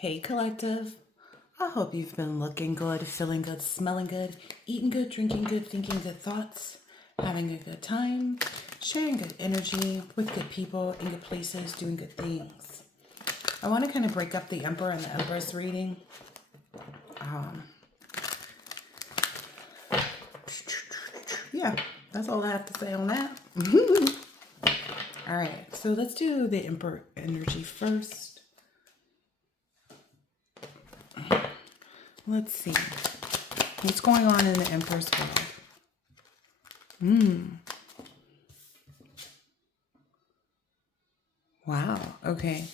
Hey, collective. I hope you've been looking good, feeling good, smelling good, eating good, drinking good, thinking good thoughts, having a good time, sharing good energy with good people in good places, doing good things. I want to kind of break up the Emperor and the Empress reading. Yeah, that's all I have to say on that. All right, so let's do the Emperor energy first. Let's see. What's going on in the Empress world? Wow. Okay.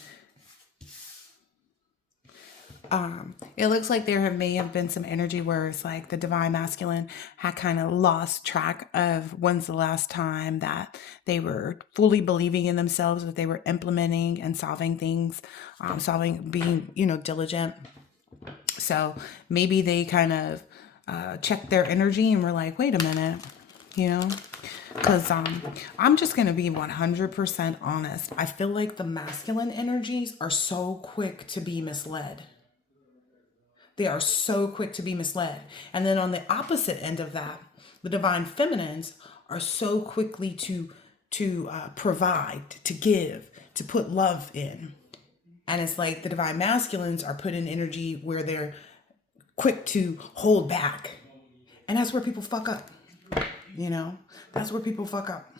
It looks like may have been some energy where it's like the divine masculine had kind of lost track of when's the last time that they were fully believing in themselves, that they were implementing and solving things, being, diligent. So maybe they kind of checked their energy and were like, wait a minute, you know? Because I'm just going to be 100% honest. I feel like the masculine energies are so quick to be misled. They are so quick to be misled. And then on the opposite end of that, the divine feminines are so quickly to provide, to give, to put love in. And it's like the divine masculines are put in energy where they're quick to hold back. And that's where people fuck up. That's where people fuck up.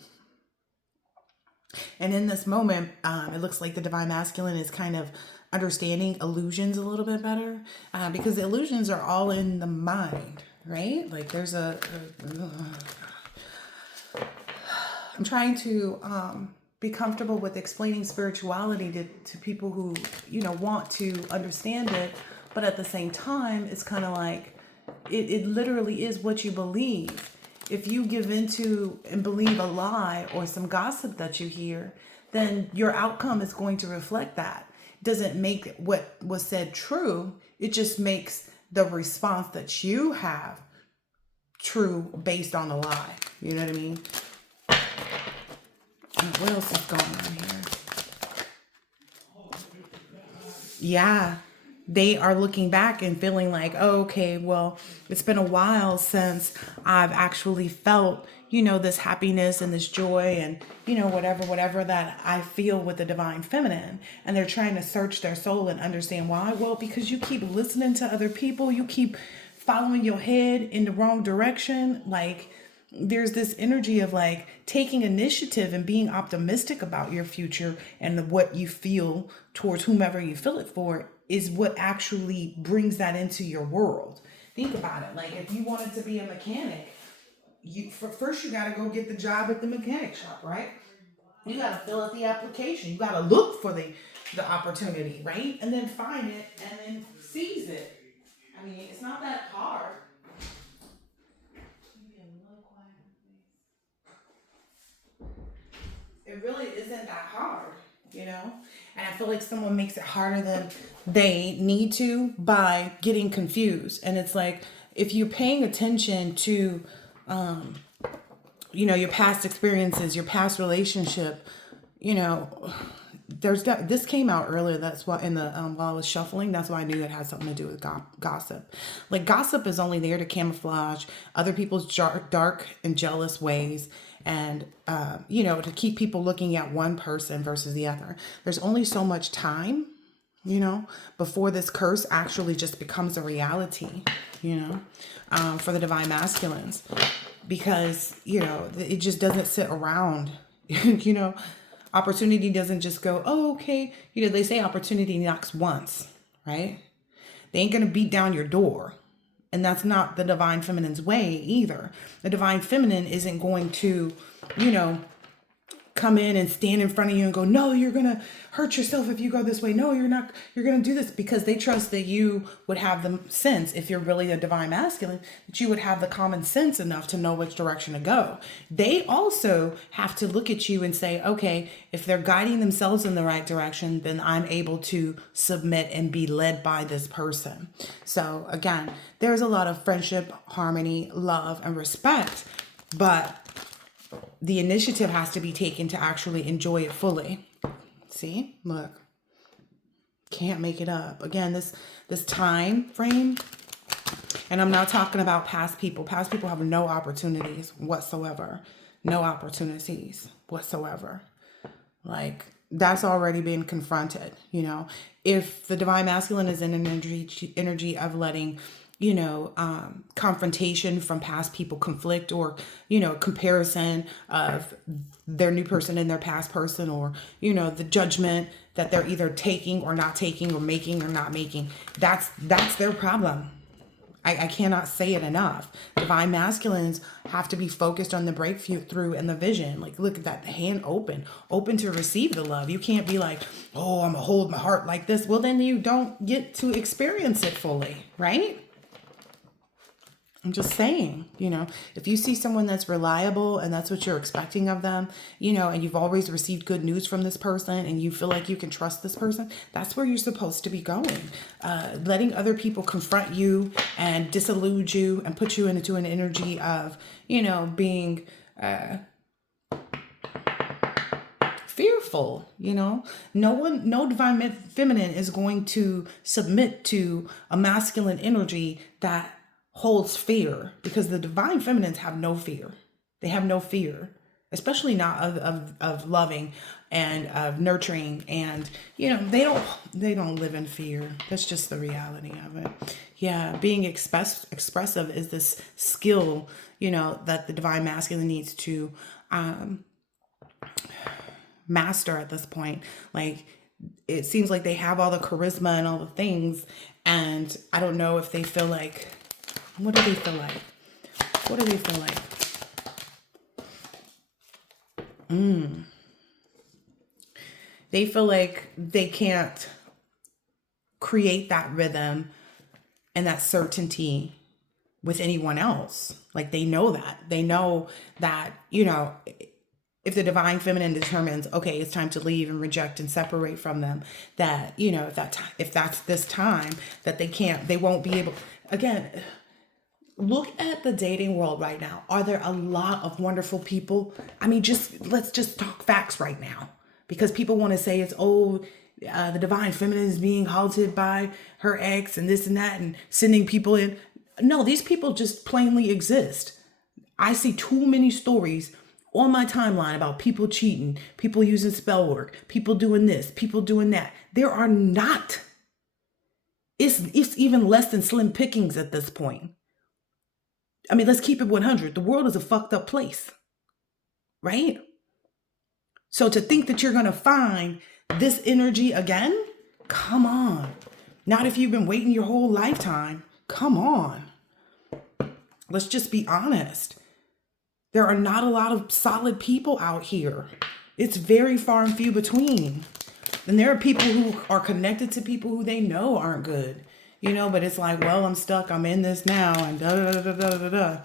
And in this moment, it looks like the divine masculine is kind of understanding illusions a little bit better, because the illusions are all in the mind, right? Like there's I'm trying to be comfortable with explaining spirituality to people who, want to understand it. But at the same time, it's kind of like it literally is what you believe. If you give into and believe a lie or some gossip that you hear, then your outcome is going to reflect that. It doesn't make what was said true. It just makes the response that you have true based on a lie. You know what I mean? What else is going on here? Yeah. They are looking back and feeling like, oh, okay, well, it's been a while since I've actually felt, this happiness and this joy and, whatever that I feel with the divine feminine. And they're trying to search their soul and understand why. Well, because you keep listening to other people, you keep following your head in the wrong direction. Like, there's this energy of like taking initiative and being optimistic about your future and what you feel towards whomever you feel it for is what actually brings that into your world. Think about it. Like if you wanted to be a mechanic, first you got to go get the job at the mechanic shop, right? You got to fill out the application. You got to look for the opportunity, right? And then find it and then seize it. I mean, it's not that hard. It really isn't that hard, And I feel like someone makes it harder than they need to by getting confused. And it's like if you're paying attention to, your past experiences, your past relationship, this came out earlier. That's why in the while I was shuffling, that's why I knew it had something to do with gossip. Like gossip is only there to camouflage other people's dark and jealous ways, and to keep people looking at one person versus the other. There's only so much time, before this curse actually just becomes a reality, for the divine masculines, because it just doesn't sit around, Opportunity doesn't just go, oh, okay. They say opportunity knocks once, right? They ain't going to beat down your door. And that's not the divine feminine's way either. The divine feminine isn't going to, come in and stand in front of you and go, no, you're going to hurt yourself if you go this way. No, you're not. You're going to do this, because they trust that you would have the sense, if you're really a divine masculine, that you would have the common sense enough to know which direction to go. They also have to look at you and say, okay, if they're guiding themselves in the right direction, then I'm able to submit and be led by this person. So again, there's a lot of friendship, harmony, love, and respect, but the initiative has to be taken to actually enjoy it fully. See, look, can't make it up. Again, this time frame, and I'm not talking about past people. Past people have no opportunities whatsoever. No opportunities whatsoever. Like, that's already been confronted, you know. If the divine masculine is in an energy of letting, you know, confrontation from past people, conflict, or, you know, comparison of their new person and their past person, or, you know, the judgment that they're either taking or not taking, or making or not making, that's their problem. I cannot say it enough. Divine masculines have to be focused on the breakthrough and the vision. Like, look at that, the hand open to receive the love. You can't be like, oh, I'm gonna hold my heart like this. Well, then you don't get to experience it fully, right? I'm just saying, you know, if you see someone that's reliable and that's what you're expecting of them, you know, and you've always received good news from this person and you feel like you can trust this person, that's where you're supposed to be going. Letting other people confront you and disillude you and put you into an energy of, you know, being fearful, you know. No divine feminine is going to submit to a masculine energy that holds fear, because the divine feminines have no fear. They have no fear, especially not of loving and of nurturing, and, you know, they don't live in fear. That's just the reality of it. Yeah, being expressive is this skill, you know, that the divine masculine needs to master at this point. Like, it seems like they have all the charisma and all the things, and I don't know if they feel like, what do they feel like? What do they feel like? They feel like they can't create that rhythm and that certainty with anyone else. Like, they know that. They know that, you know, if the divine feminine determines, okay, it's time to leave and reject and separate from them, that, you know, if that's this time, that they won't be able, again, look at the dating world right now. Are there a lot of wonderful people? I mean, let's just talk facts right now, because people want to say it's, the divine feminine is being halted by her ex and this and that and sending people in. No, these people just plainly exist. I see too many stories on my timeline about people cheating, people using spell work, people doing this, people doing that. There are not. It's even less than slim pickings at this point. I mean, let's keep it 100. The world is a fucked up place, right? So to think that you're going to find this energy again, come on. Not if you've been waiting your whole lifetime. Come on. Let's just be honest. There are not a lot of solid people out here. It's very far and few between. And there are people who are connected to people who they know aren't good. You know, but it's like, well, I'm stuck. I'm in this now, and da-da-da-da-da-da-da.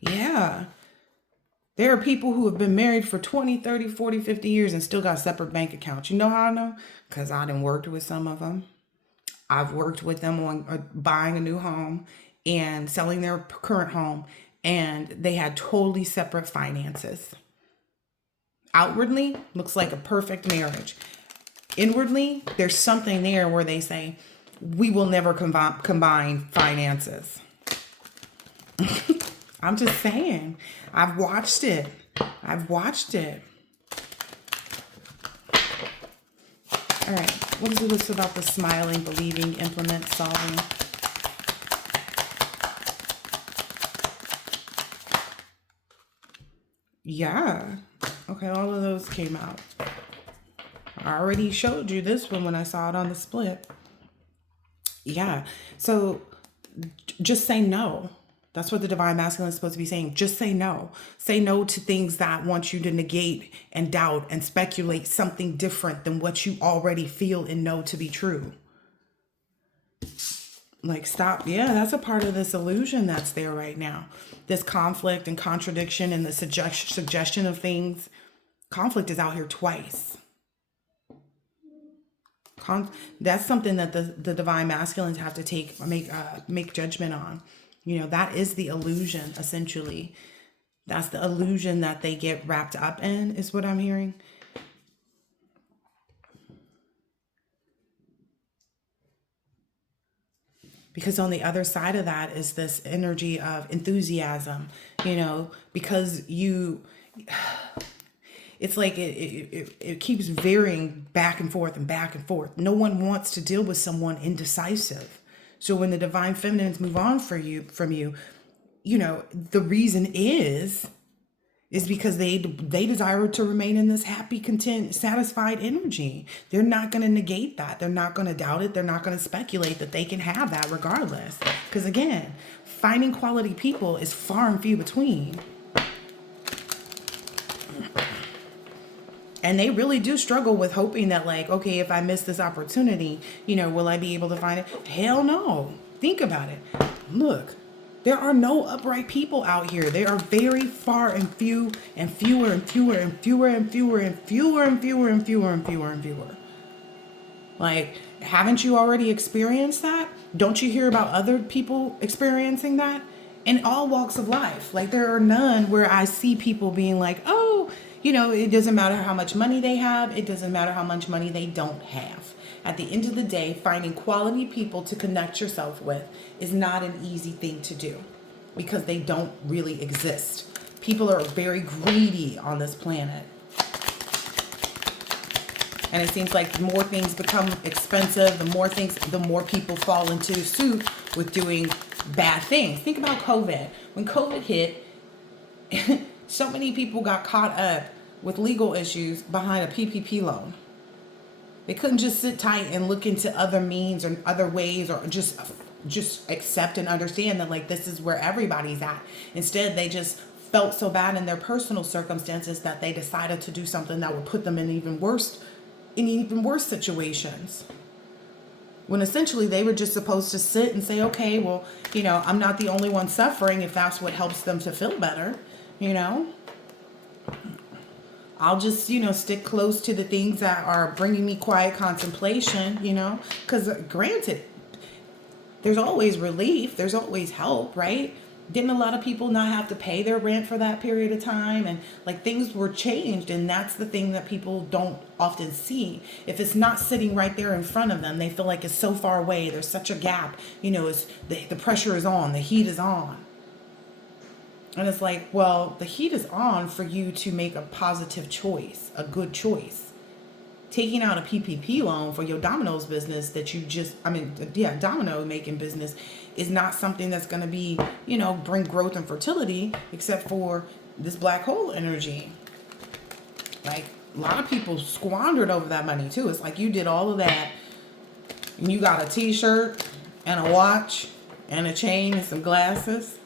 Yeah. There are people who have been married for 20, 30, 40, 50 years and still got separate bank accounts. You know how I know? Because I done worked with some of them. I've worked with them on buying a new home and selling their current home, and they had totally separate finances. Outwardly, looks like a perfect marriage. Inwardly, there's something there where they say, we will never combine finances. I'm just saying. I've watched it. All right. What is this about the smiling, believing, implement, solving? Yeah. Okay, all of those came out. I already showed you this one when I saw it on the split. Yeah. So just say no. That's what the divine masculine is supposed to be saying. Just say no. Say no to things that want you to negate and doubt and speculate something different than what you already feel and know to be true. Like, stop. Yeah, that's a part of this illusion that's there right now. This conflict and contradiction and the suggestion of things. Conflict is out here twice. That's something that the divine masculines have to make judgment on. You know, that is the illusion, essentially. That's the illusion that they get wrapped up in, is what I'm hearing. Because on the other side of that is this energy of enthusiasm, because it's like it keeps veering back and forth and back and forth. No one wants to deal with someone indecisive. So when the divine feminines move on from you, the reason is because they desire to remain in this happy, content, satisfied energy. They're not going to negate that. They're not going to doubt it. They're not going to speculate that they can have that regardless. Because again, finding quality people is far and few between. And they really do struggle with hoping that, like, okay, if I miss this opportunity, will I be able to find it? Hell no. Think about it. Look, there are no upright people out here. They are very far and few and fewer and fewer and fewer and fewer and fewer and fewer and fewer and fewer and fewer. Like, haven't you already experienced that? Don't you hear about other people experiencing that? In all walks of life. Like, there are none where I see people being like, oh, it doesn't matter how much money they have. It doesn't matter how much money they don't have. At the end of the day, finding quality people to connect yourself with is not an easy thing to do because they don't really exist. People are very greedy on this planet. And it seems like the more things become expensive, the more people fall into suit with doing bad things. Think about COVID. When COVID hit, so many people got caught up with legal issues behind a PPP loan. They couldn't just sit tight and look into other means or other ways or just accept and understand that, like, this is where everybody's at. Instead, they just felt so bad in their personal circumstances that they decided to do something that would put them in even worse situations. When essentially they were just supposed to sit and say, okay, well, I'm not the only one suffering if that's what helps them to feel better, I'll just, stick close to the things that are bringing me quiet contemplation, because granted, there's always relief. There's always help, right? Didn't a lot of people not have to pay their rent for that period of time? And like things were changed. And that's the thing that people don't often see. If it's not sitting right there in front of them, they feel like it's so far away. There's such a gap. It's the pressure is on. The heat is on. And it's like, well, the heat is on for you to make a positive choice, a good choice. Taking out a PPP loan for your Domino's business Domino making business is not something that's going to be, bring growth and fertility, except for this black hole energy. Like, a lot of people squandered over that money too. It's like you did all of that and you got a t-shirt and a watch and a chain and some glasses.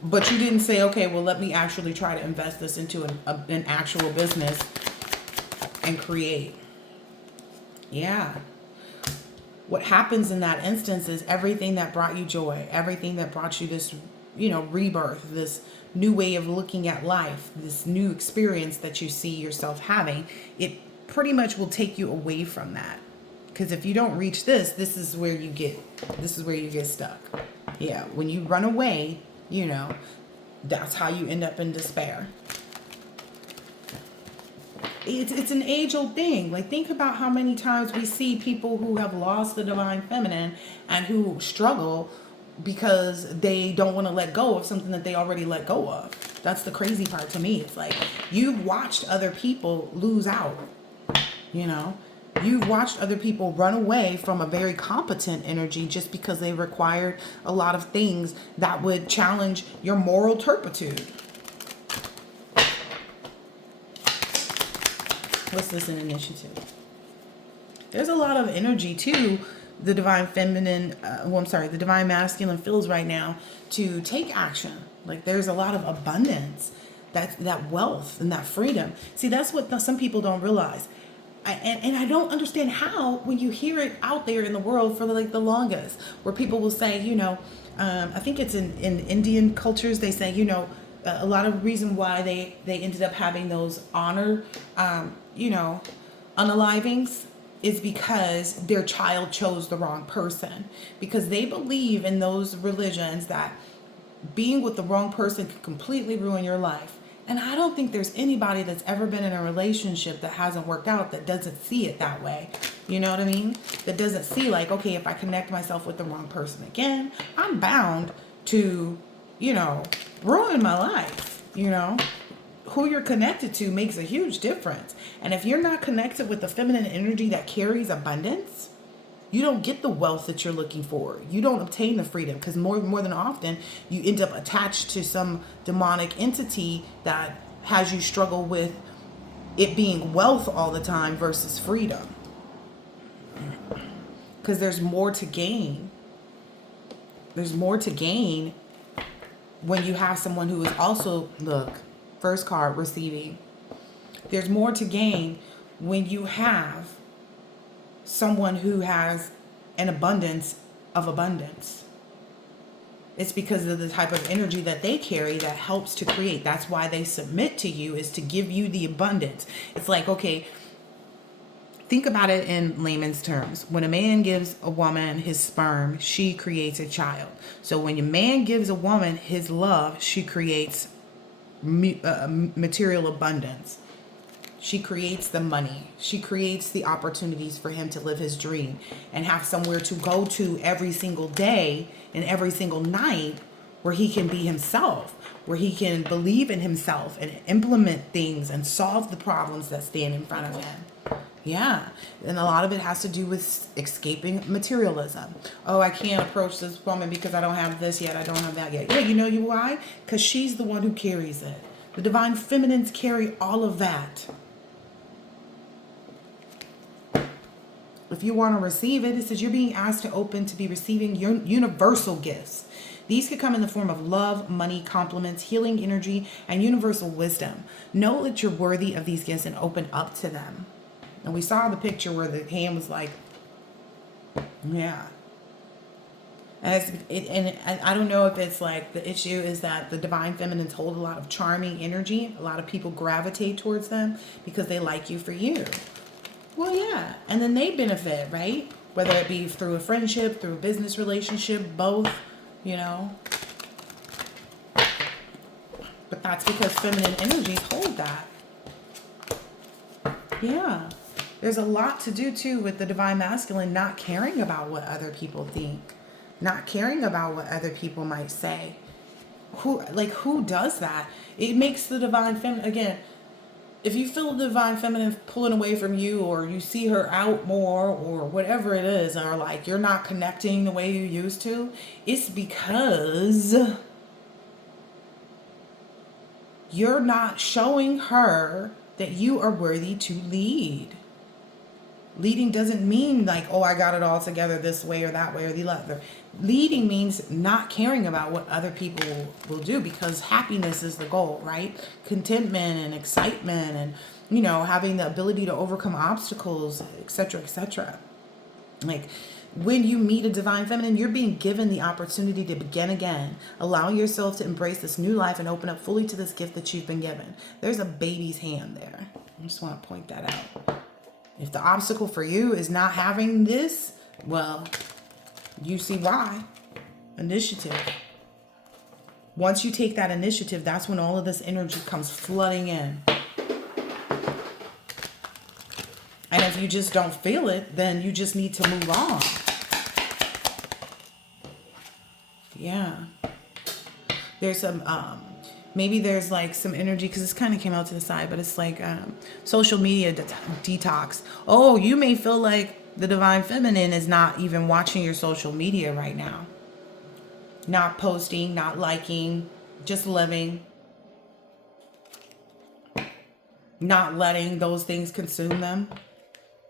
But you didn't say, okay, well, let me actually try to invest this into an actual business and create. Yeah. What happens in that instance is everything that brought you joy, everything that brought you this, rebirth, this new way of looking at life, this new experience that you see yourself having, it pretty much will take you away from that. Because if you don't reach this is where you get stuck. Yeah. When you run away, that's how you end up in despair. It's an age-old thing. Like, think about how many times we see people who have lost the divine feminine and who struggle because they don't want to let go of something that they already let go of. That's the crazy part to me. It's like you've watched other people lose out, You've watched other people run away from a very competent energy just because they required a lot of things that would challenge your moral turpitude. What's this in initiative? There's a lot of energy too. The divine feminine, the divine masculine feels right now to take action. Like there's a lot of abundance, that wealth and that freedom. See, that's what some people don't realize. And I don't understand how, when you hear it out there in the world for like the longest, where people will say, I think it's in Indian cultures, they say, a lot of reason why they ended up having those honor, unalivings is because their child chose the wrong person. Because they believe in those religions that being with the wrong person can completely ruin your life. And I don't think there's anybody that's ever been in a relationship that hasn't worked out that doesn't see it that way. You know what I mean? That doesn't see like, okay, if I connect myself with the wrong person again, I'm bound to, you know, ruin my life. You know, who you're connected to makes a huge difference. And if you're not connected with the feminine energy that carries abundance, you don't get the wealth that you're looking for. You don't obtain the freedom, because more than often you end up attached to some demonic entity that has you struggle with it being wealth all the time versus freedom. Because there's more to gain. There's more to gain when you have someone who is also, look, first card, receiving. There's more to gain when you have someone who has an abundance of abundance. It's because of the type of energy that they carry that helps to create. That's why they submit to you, is to give you the abundance. It's like, okay, think about it in layman's terms. When a man gives a woman his sperm, she creates a child. So when a man gives a woman his love, she creates material abundance. She creates the money. She creates the opportunities for him to live his dream and have somewhere to go to every single day and every single night where he can be himself, where he can believe in himself and implement things and solve the problems that stand in front of him. Yeah. And a lot of it has to do with escaping materialism. Oh, I can't approach this woman because I don't have this yet. I don't have that yet. Yeah, you know why? Because she's the one who carries it. The divine feminines carry all of that. If you want to receive it, it says you're being asked to open to be receiving your universal gifts. These could come in the form of love, money, compliments, healing energy, and universal wisdom. Know that you're worthy of these gifts and open up to them. And we saw the picture where the hand was like, yeah. And I don't know if it's like the issue is that the divine feminines hold a lot of charming energy. A lot of people gravitate towards them because they like you for you. Well, yeah. And then they benefit, right? Whether it be through a friendship, through a business relationship, both, you know. But that's because feminine energies hold that. Yeah. There's a lot to do, too, with the divine masculine not caring about what other people think. Not caring about what other people might say. Who does that? It makes the divine feminine, again, if you feel the divine feminine pulling away from you, or you see her out more, or whatever it is, or like you're not connecting the way you used to, it's because you're not showing her that you are worthy to lead. Leading doesn't mean like, oh, I got it all together this way or that way or the other. Leading means not caring about what other people will do, because happiness is the goal, right? Contentment and excitement and, you know, having the ability to overcome obstacles, etc., etc. Like, when you meet a divine feminine, you're being given the opportunity to begin again, allowing yourself to embrace this new life and open up fully to this gift that you've been given. There's a baby's hand there. I just want to point that out. If the obstacle for you is not having this, well, you see why. Initiative. Once you take that initiative, that's when all of this energy comes flooding in. And if you just don't feel it, then you just need to move on. Yeah. There's some, maybe there's like some energy, because this kind of came out to the side, but it's like social media detox. Oh, you may feel like the divine feminine is not even watching your social media right now. Not posting, not liking, just living. Not letting those things consume them.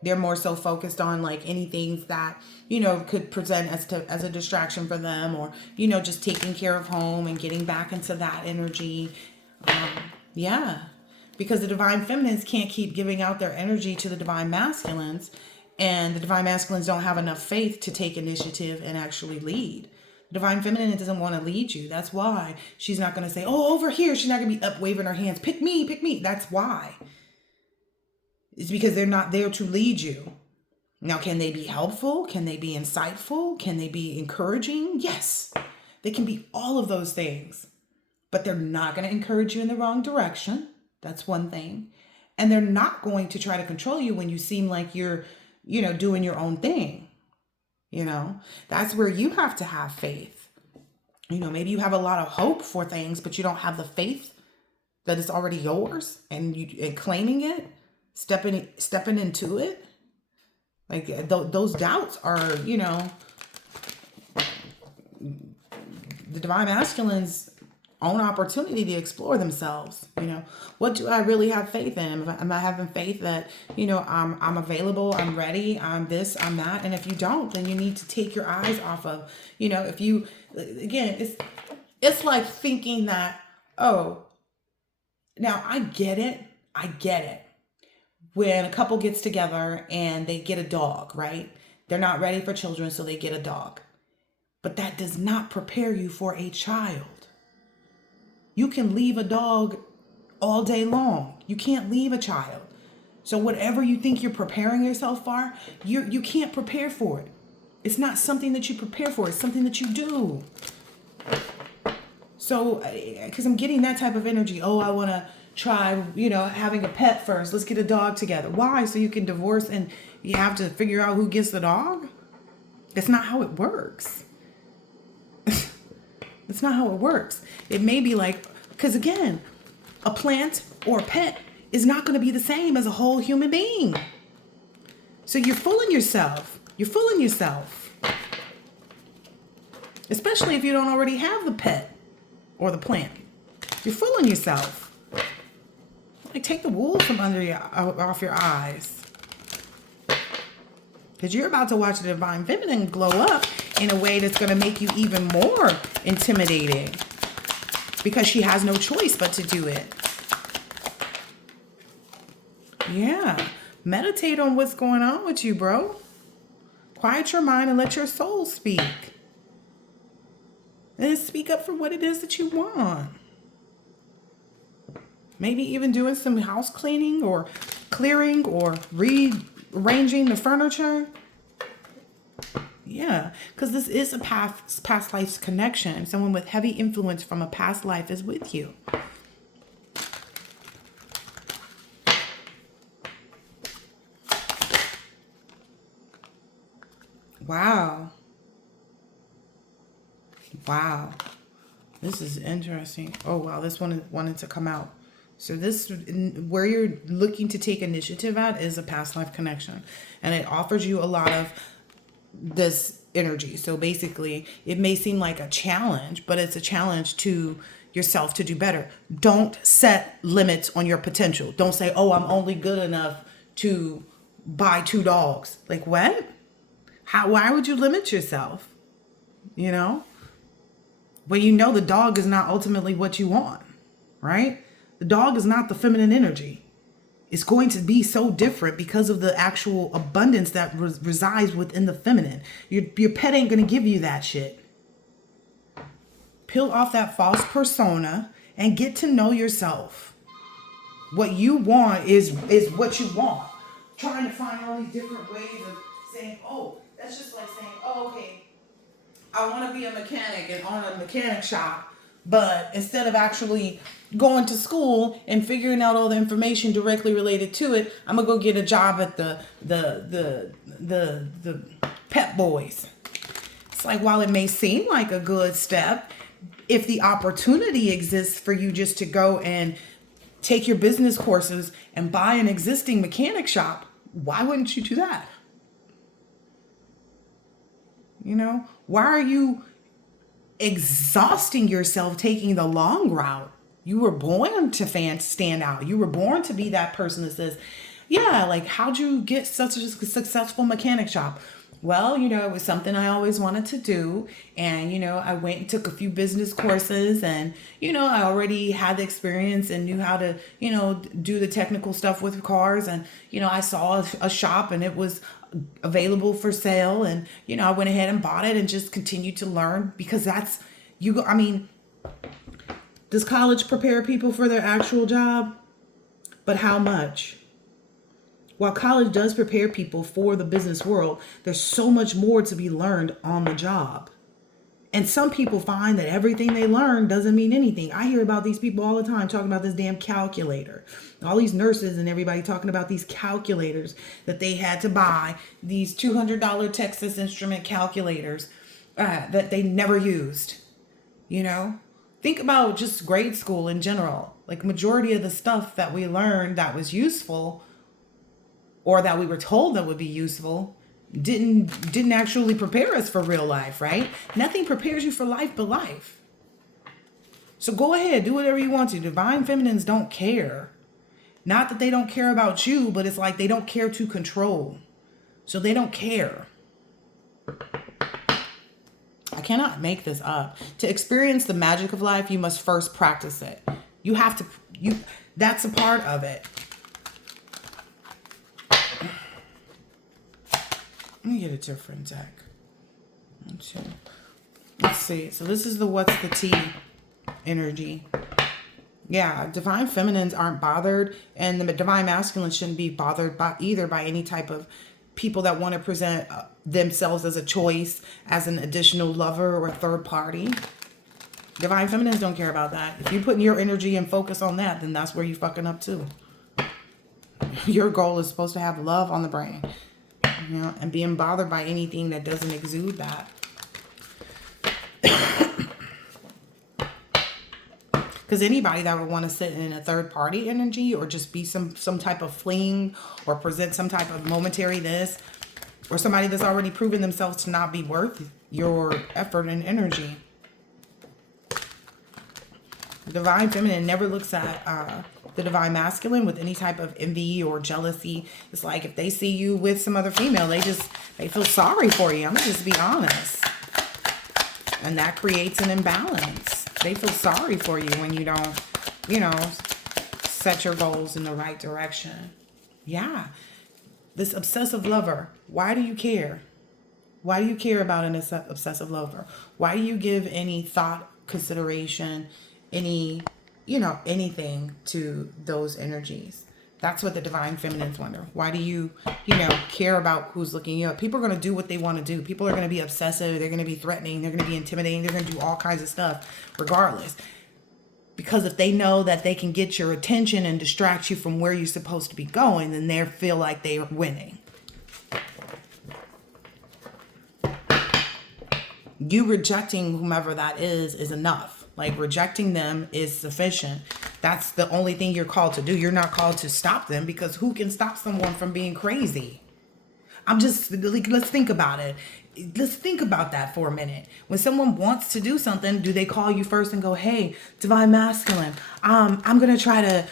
They're more so focused on like anything that, you know, could present as a distraction for them, or, you know, just taking care of home and getting back into that energy. Yeah, because the divine feminines can't keep giving out their energy to the divine masculines, and the divine masculines don't have enough faith to take initiative and actually lead. Divine feminine doesn't want to lead you. That's why she's not going to say, oh, over here. She's not going to be up waving her hands. Pick me, pick me. That's why. It's because they're not there to lead you. Now, can they be helpful? Can they be insightful? Can they be encouraging? Yes, they can be all of those things. but they're not going to encourage you in the wrong direction. That's one thing. And they're not going to try to control you when you seem like you're, doing your own thing. That's where you have to have faith. Maybe you have a lot of hope for things, but you don't have the faith that it's already yours, and claiming it, stepping into it. Like those doubts are, the divine masculine's own opportunity to explore themselves. What do I really have faith in? Am I having faith that, I'm available, I'm ready, I'm this, I'm that? And if you don't, then you need to take your eyes off of, if you, again, it's like thinking that, oh, now I get it. When a couple gets together and they get a dog, right? They're not ready for children, so they get a dog. But that does not prepare you for a child. You can leave a dog all day long. You can't leave a child. So whatever you think you're preparing yourself for, you can't prepare for it. It's not something that you prepare for. It's something that you do. So, because I'm getting that type of energy. Oh, I want to try, having a pet first. Let's get a dog together. Why? So you can divorce and you have to figure out who gets the dog? That's not how it works. That's not how it works. It may be like, because again, a plant or a pet is not going to be the same as a whole human being. So you're fooling yourself. Especially if you don't already have the pet or the plant. You're fooling yourself. Like, take the wool from off your eyes. Because you're about to watch the divine feminine glow up in a way that's going to make you even more intimidating. Because she has no choice but to do it. Yeah. Meditate on what's going on with you, bro. Quiet your mind and let your soul speak. And speak up for what it is that you want. Maybe even doing some house cleaning or clearing or rearranging the furniture. Yeah, because this is a past life's connection. Someone with heavy influence from a past life is with you. Wow. This is interesting. Oh, wow. This one wanted to come out. So this, where you're looking to take initiative at, is a past life connection. And it offers you a lot of this energy. So basically, it may seem like a challenge, but it's a challenge to yourself to do better. Don't set limits on your potential. Don't say, oh, I'm only good enough to buy 2 dogs. Like, what? Why would you limit yourself? When the dog is not ultimately what you want, right? The dog is not the feminine energy. It's going to be so different because of the actual abundance that resides within the feminine. Your pet ain't going to give you that shit. Peel off that false persona and get to know yourself. What you want is what you want. Trying to find all these different ways of saying, oh, that's just like saying, oh, okay, I want to be a mechanic and own a mechanic shop, but instead of actually going to school and figuring out all the information directly related to it, I'm gonna go get a job at the Pep Boys. It's like, while it may seem like a good step, if the opportunity exists for you just to go and take your business courses and buy an existing mechanic shop, why wouldn't you do that? Why are you exhausting yourself taking the long route? You were born to stand out. You were born to be that person that says, yeah, like, how'd you get such a successful mechanic shop? Well, it was something I always wanted to do. And, I went and took a few business courses and, I already had the experience and knew how to, do the technical stuff with cars. And, I saw a shop and it was available for sale. And, I went ahead and bought it and just continued to learn, because that's, does college prepare people for their actual job? But how much? While college does prepare people for the business world, there's so much more to be learned on the job. And some people find that everything they learn doesn't mean anything. I hear about these people all the time talking about this damn calculator. All these nurses and everybody talking about these calculators that they had to buy, these $200 Texas Instrument calculators that they never used. You know? Think about just grade school in general. Like, majority of the stuff that we learned that was useful, or that we were told that would be useful, didn't actually prepare us for real life, right? Nothing prepares you for life but life. So go ahead, do whatever you want to. Divine feminines don't care. Not that they don't care about you, but it's like they don't care to control. So they don't care. I cannot make this up. To experience the magic of life, you must first practice it. You have to, that's a part of it. Let me get a different deck. Let's see. So this is the what's the tea energy. Yeah, divine feminines aren't bothered, and the divine masculine shouldn't be bothered by any type of people that want to present themselves as a choice, as an additional lover or third party. Divine feminines don't care about that. If you're putting your energy and focus on that, then that's where you're fucking up too. Your goal is supposed to have love on the brain. You know, and being bothered by anything that doesn't exude that. Because anybody that would want to sit in a third party energy, or just be some type of fling, or present some type of momentary this, or somebody that's already proven themselves to not be worth your effort and energy. The divine feminine never looks at the divine masculine with any type of envy or jealousy. It's like if they see you with some other female, they feel sorry for you. I'm gonna just be honest. And that creates an imbalance. They feel sorry for you when you don't, set your goals in the right direction. Yeah. This obsessive lover, why do you care? Why do you care about an obsessive lover? Why do you give any thought, consideration, anything to those energies? That's what the divine feminines wonder. Why do you, care about who's looking you up? People are going to do what they want to do. People are going to be obsessive. They're going to be threatening. They're going to be intimidating. They're going to do all kinds of stuff regardless. Because if they know that they can get your attention and distract you from where you're supposed to be going, then they feel like they are winning. You rejecting whomever that is enough. Like, rejecting them is sufficient. That's the only thing you're called to do. You're not called to stop them, because who can stop someone from being crazy? Let's think about it. Let's think about that for a minute. When someone wants to do something, do they call you first and go, hey, divine masculine, I'm going to try to,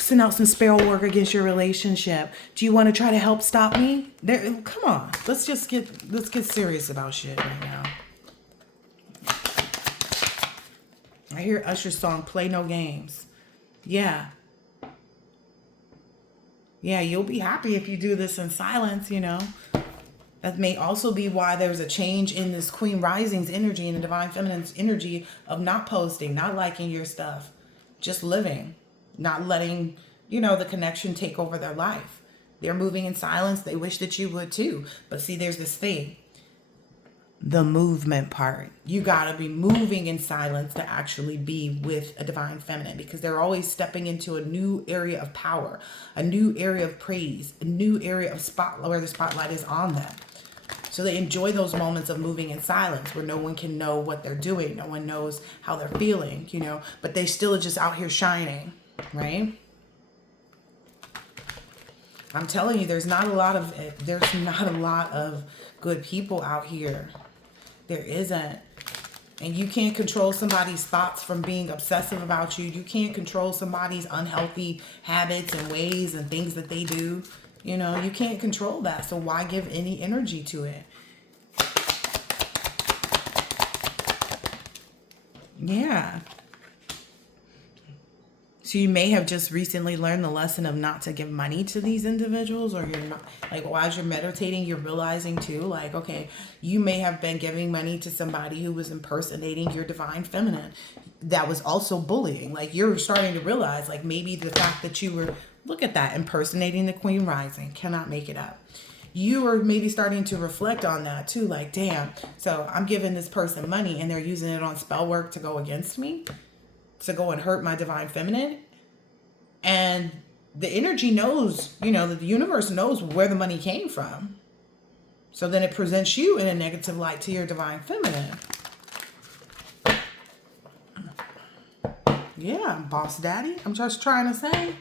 send out some spell work against your relationship. Do you want to try to help stop me? Come on. Let's get serious about shit right now. I hear Usher's song, Play No Games. Yeah. Yeah, you'll be happy if you do this in silence, That may also be why there's a change in this Queen Rising's energy and the Divine Feminine's energy of not posting, not liking your stuff, just living, not letting, the connection take over their life. They're moving in silence. They wish that you would too. But see, there's this thing. The movement part. You got to be moving in silence to actually be with a divine feminine, because they're always stepping into a new area of power, a new area of praise, a new area of spotlight where the spotlight is on them. So they enjoy those moments of moving in silence where no one can know what they're doing. No one knows how they're feeling, but they still are just out here shining, right? I'm telling you, there's not a lot of good people out here. There isn't. And you can't control somebody's thoughts from being obsessive about you. You can't control somebody's unhealthy habits and ways and things that they do. You can't control that. So why give any energy to it? Yeah. So you may have just recently learned the lesson of not to give money to these individuals, or you're not, like, while you're meditating, you're realizing too, like, okay, you may have been giving money to somebody who was impersonating your divine feminine. That was also bullying. Like, you're starting to realize, like, maybe the fact that you were, look at that, impersonating the Queen Rising, cannot make it up. you are maybe starting to reflect on that too. Like, damn, so I'm giving this person money and they're using it on spell work to go against me, to go and hurt my divine feminine. And the energy knows, that the universe knows where the money came from. So then it presents you in a negative light to your divine feminine. Yeah, boss daddy. I'm just trying to say,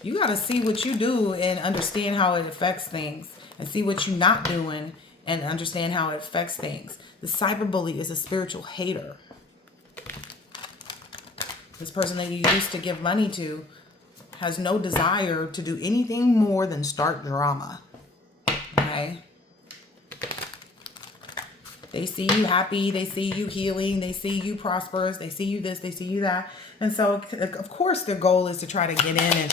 you got to see what you do and understand how it affects things, and see what you're not doing and understand how it affects things. The cyberbully is a spiritual hater. This person that you used to give money to has no desire to do anything more than start drama. Okay? They see you happy, they see you healing, they see you prosperous, they see you this, they see you that. And so, of course, their goal is to try to get in and,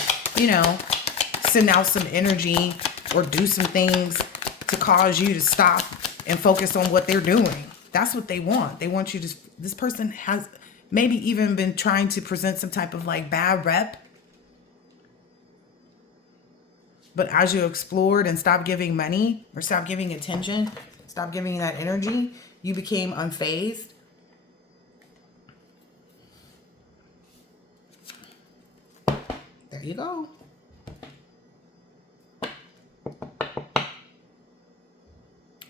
send out some energy or do some things to cause you to stop and focus on what they're doing. That's what they want. They want you to, this person has maybe even been trying to present some type of like bad rep. But as you explored and stopped giving money or stopped giving attention, stop giving that energy, you became unfazed. There you go.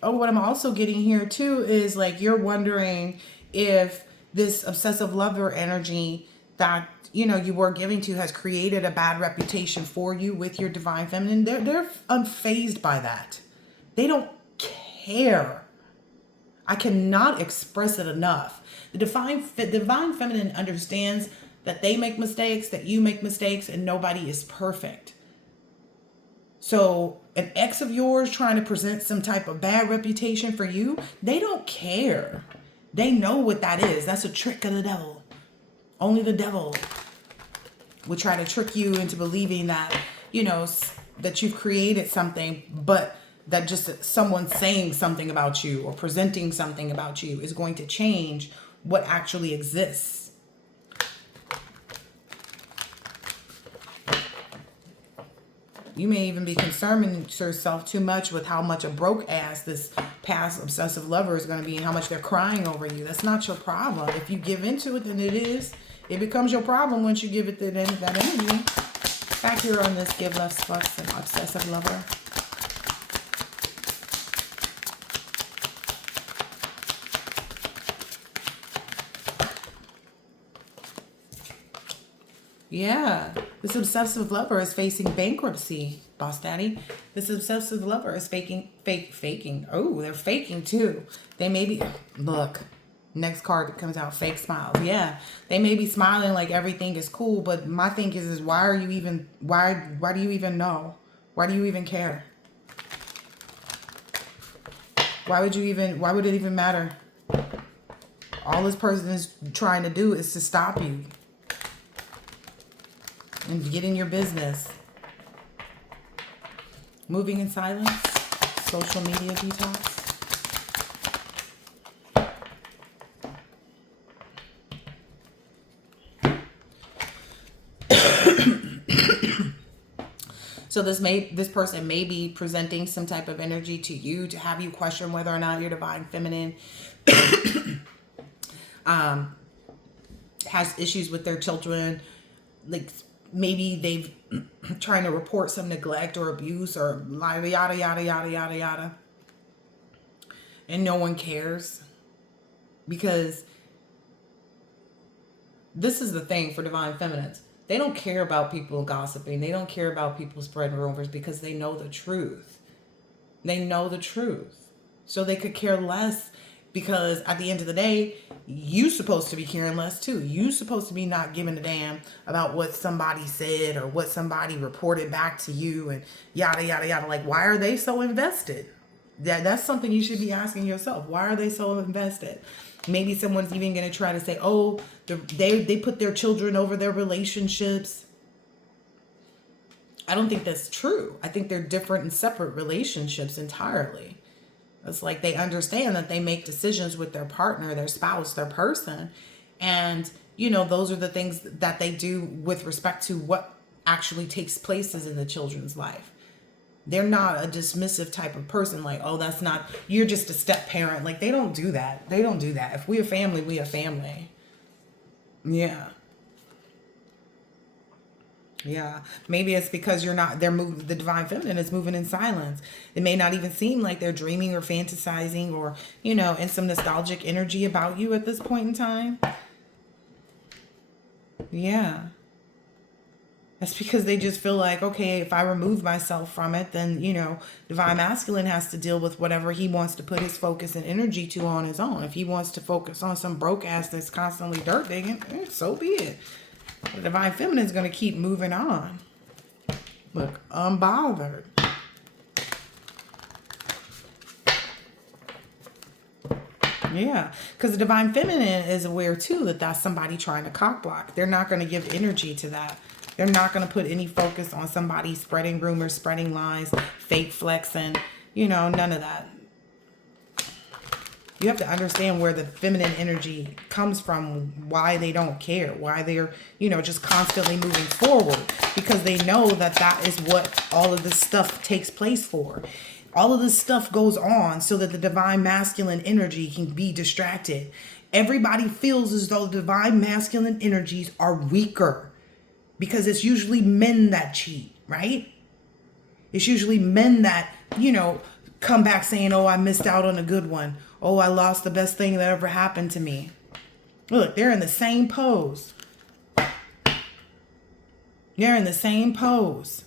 Oh, what I'm also getting here too is like you're wondering if this obsessive lover energy that you were giving to has created a bad reputation for you with your divine feminine. They're unfazed by that. They don't care. I cannot express it enough. The divine feminine understands that they make mistakes, that you make mistakes, and nobody is perfect. So an ex of yours trying to present some type of bad reputation for you, they don't care. They know what that is. That's a trick of the devil. Only the devil would try to trick you into believing that, that you've created something, but that just someone saying something about you or presenting something about you is going to change what actually exists. You may even be concerning yourself too much with how much a broke ass this past obsessive lover is going to be and how much they're crying over you. That's not your problem. If you give into it, then it is. It becomes your problem once you give it that energy. Back here on this Give Less Fucks and Obsessive Lover. Yeah, this obsessive lover is facing bankruptcy, boss daddy. This obsessive lover is faking. Oh, they're faking too. They may be, look, next card that comes out, fake smiles. Yeah, they may be smiling like everything is cool, but my thing is why do you even know? Why do you even care? Why would it even matter? All this person is trying to do is to stop you and get in your business. Moving in silence. Social media detox. So this person may be presenting some type of energy to you to have you question whether or not your divine feminine has issues with their children. Like maybe they've trying to report some neglect or abuse or yada, yada, yada, yada, yada. And no one cares. Because this is the thing for divine feminines. They don't care about people gossiping. They don't care about people spreading rumors because they know the truth. They know the truth. So they could care less because at the end of the day, you supposed to be caring less too. You supposed to be not giving a damn about what somebody said or what somebody reported back to you and yada, yada, yada. Like, why are they so invested? That's something you should be asking yourself. Why are they so invested? Maybe someone's even going to try to say, oh, they put their children over their relationships. I don't think that's true. I think they're different and separate relationships entirely. It's like they understand that they make decisions with their partner, their spouse, their person. And, those are the things that they do with respect to what actually takes place in the children's life. They're not a dismissive type of person, like, oh, that's not, you're just a step parent. Like, they don't do that. They don't do that. If we a family, we a family. Yeah. Yeah. Maybe it's because you're not, they're moving, the divine feminine is moving in silence. It may not even seem like they're dreaming or fantasizing or, in some nostalgic energy about you at this point in time. Yeah. That's because they just feel like, okay, if I remove myself from it, then, divine masculine has to deal with whatever he wants to put his focus and energy to on his own. If he wants to focus on some broke ass that's constantly dirt digging, so be it. The divine feminine is going to keep moving on. Look, unbothered. Yeah, because the divine feminine is aware too that that's somebody trying to cock block. They're not going to give energy to that. They're not going to put any focus on somebody spreading rumors, spreading lies, fake flexing, none of that. You have to understand where the feminine energy comes from, why they don't care, why they're, just constantly moving forward, because they know that that is what all of this stuff takes place for. All of this stuff goes on so that the divine masculine energy can be distracted. Everybody feels as though the divine masculine energies are weaker because it's usually men that cheat, right? It's usually men that, come back saying, oh, I missed out on a good one. Oh, I lost the best thing that ever happened to me. Look, they're in the same pose. They're in the same pose.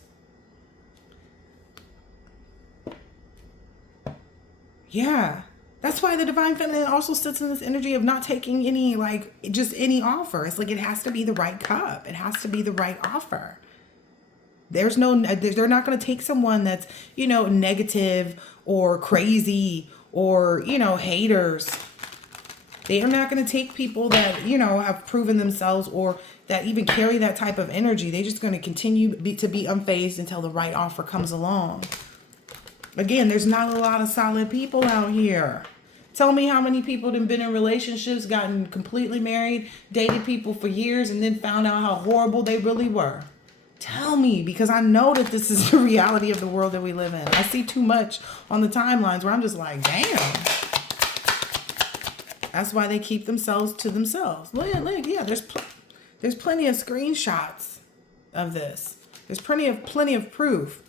Yeah. That's why the divine feminine also sits in this energy of not taking any, just any offer. It's like it has to be the right cup. It has to be the right offer. They're not going to take someone that's, negative or crazy or, haters. They are not going to take people that, have proven themselves or that even carry that type of energy. They're just going to continue to be unfazed until the right offer comes along. Again, there's not a lot of solid people out here. Tell me how many people have been in relationships, gotten completely married, dated people for years, and then found out how horrible they really were. Tell me, because I know that this is the reality of the world that we live in. I see too much on the timelines where I'm just like, damn. That's why they keep themselves to themselves. Look, yeah, there's plenty of screenshots of this. There's plenty of proof.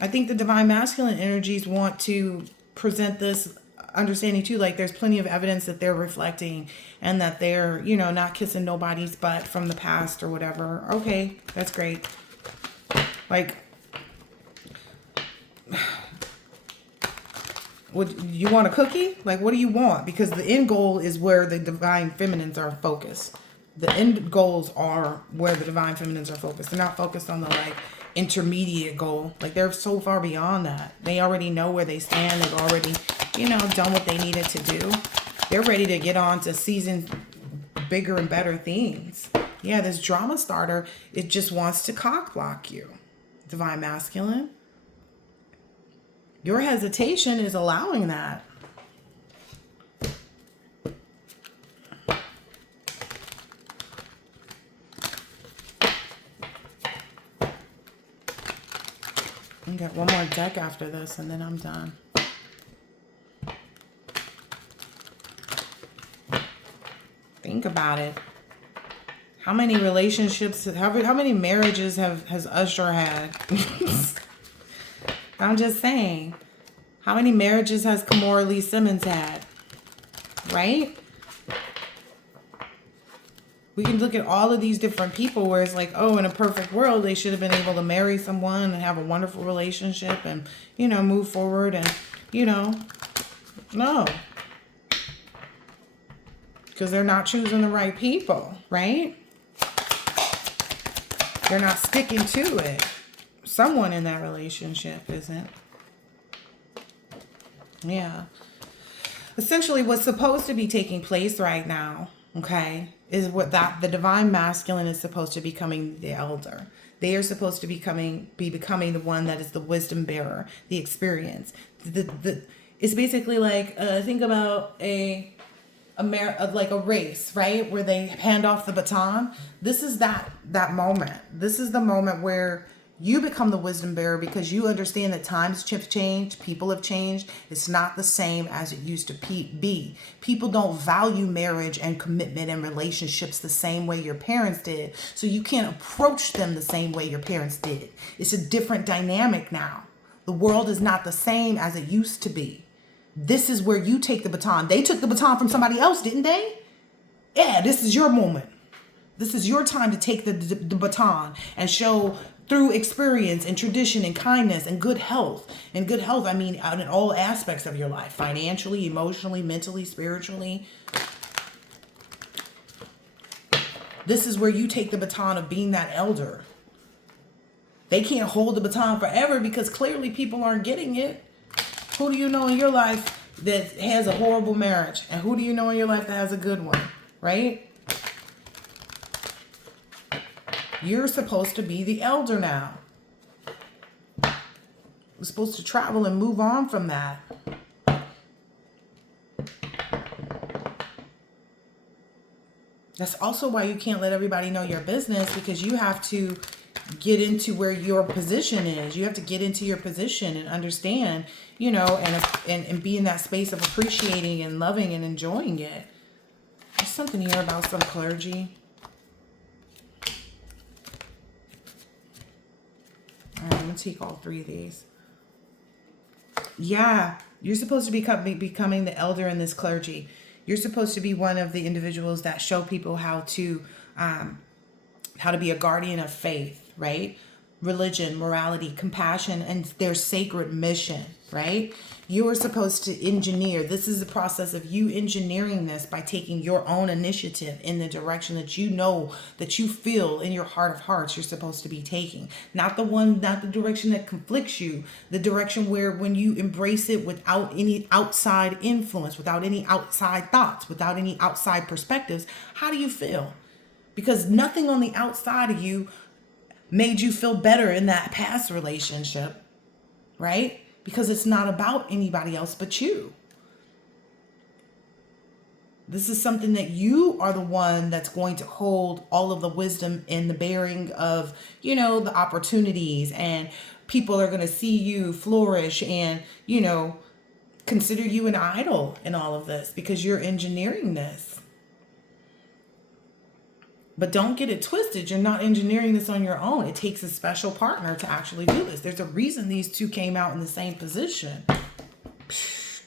I think the divine masculine energies want to present this understanding too, like there's plenty of evidence that they're reflecting and that they're, not kissing nobody's butt from the past or whatever. Okay, that's great. Like, would you want a cookie? Like, what do you want? Because the end goal is where the divine feminines are focused. The end goals are where the divine feminines are focused. They're not focused on the intermediate goal. Like, they're so far beyond that. They already know where they stand. They've already, done what they needed to do. They're ready to get on to season bigger and better things. Yeah, this drama starter, it just wants to cock block you. Divine masculine. Your hesitation is allowing that. I got one more deck after this and then I'm done. Think about it. How many relationships, how many marriages has Usher had? I'm just saying. How many marriages has Kimora Lee Simmons had? Right? We can look at all of these different people where it's like, oh, in a perfect world, they should have been able to marry someone and have a wonderful relationship and, move forward and, no. Because they're not choosing the right people, right? They're not sticking to it. Someone in that relationship isn't. Yeah. Essentially, what's supposed to be taking place right now, okay, is the divine masculine is supposed to be becoming the elder. They are supposed to be becoming the one that is the wisdom bearer, the experience. It's basically like think about a race, right, where they hand off the baton. This is that moment. This is the moment where You become the wisdom bearer because you understand that times have changed, people have changed. It's not the same as it used to be. People don't value marriage and commitment and relationships the same way your parents did. So you can't approach them the same way your parents did. It's a different dynamic now. The world is not the same as it used to be. This is where you take the baton. They took the baton from somebody else, didn't they? Yeah, this is your moment. This is your time to take the baton and show through experience and tradition and kindness and good health. And good health, I mean, in all aspects of your life, financially, emotionally, mentally, spiritually. This is where you take the baton of being that elder. They can't hold the baton forever because clearly people aren't getting it. Who do you know in your life that has a horrible marriage? And who do you know in your life that has a good one? Right? You're supposed to be the elder now. We're supposed to travel and move on from that. That's also why you can't let everybody know your business, because you have to get into where your position is. You have to get into your position and understand, you know, and be in that space of appreciating and loving and enjoying it. There's something here about some clergy. All right, I'm going to take all three of these. Yeah, you're supposed to be becoming the elder in this clergy. You're supposed to be one of the individuals that show people how to be a guardian of faith, right? Religion, morality, compassion, and their sacred mission, right? You are supposed to engineer. This is the process of you engineering this by taking your own initiative in the direction that you know, that you feel in your heart of hearts you're supposed to be taking. Not the direction that conflicts you, the direction where when you embrace it without any outside influence, without any outside thoughts, without any outside perspectives, how do you feel? Because nothing on the outside of you made you feel better in that past relationship, right? Because it's not about anybody else but you. This is something that you are the one that's going to hold all of the wisdom and the bearing of, you know, the opportunities, and people are going to see you flourish and, you know, consider you an idol in all of this because you're engineering this. But don't get it twisted. You're not engineering this on your own. It takes a special partner to actually do this. There's a reason these two came out in the same position.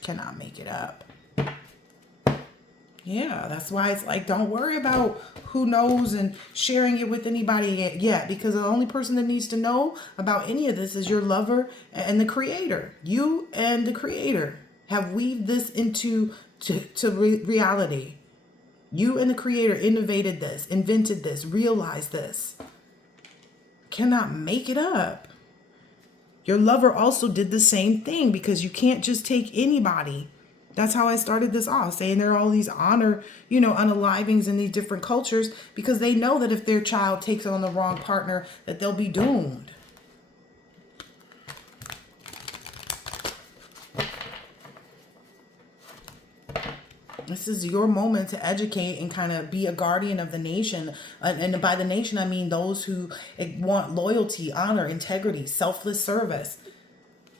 Cannot make it up. Yeah, that's why it's like, don't worry about who knows and sharing it with anybody yet, because the only person that needs to know about any of this is your lover and the creator. You and the creator have weaved this into reality. You and the creator innovated this, invented this, realized this. Cannot make it up. Your lover also did the same thing, because you can't just take anybody. That's how I started this off, saying there are all these unalivings in these different cultures, because they know that if their child takes on the wrong partner, that they'll be doomed. This is your moment to educate and kind of be a guardian of the nation. And by the nation, I mean those who want loyalty, honor, integrity, selfless service.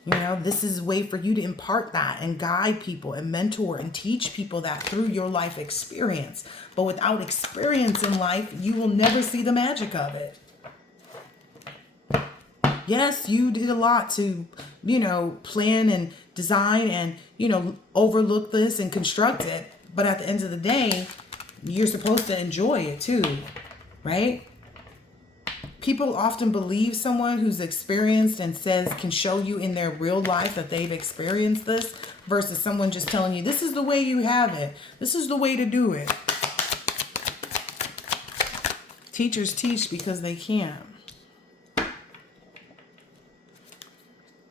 You know, this is a way for you to impart that and guide people and mentor and teach people that through your life experience. But without experience in life, you will never see the magic of it. Yes, you did a lot to, plan and design and, overlook this and construct it. But at the end of the day, you're supposed to enjoy it too, right? People often believe someone who's experienced and can show you in their real life that they've experienced this, versus someone just telling you, this is the way you have it. This is the way to do it. Teachers teach because they can.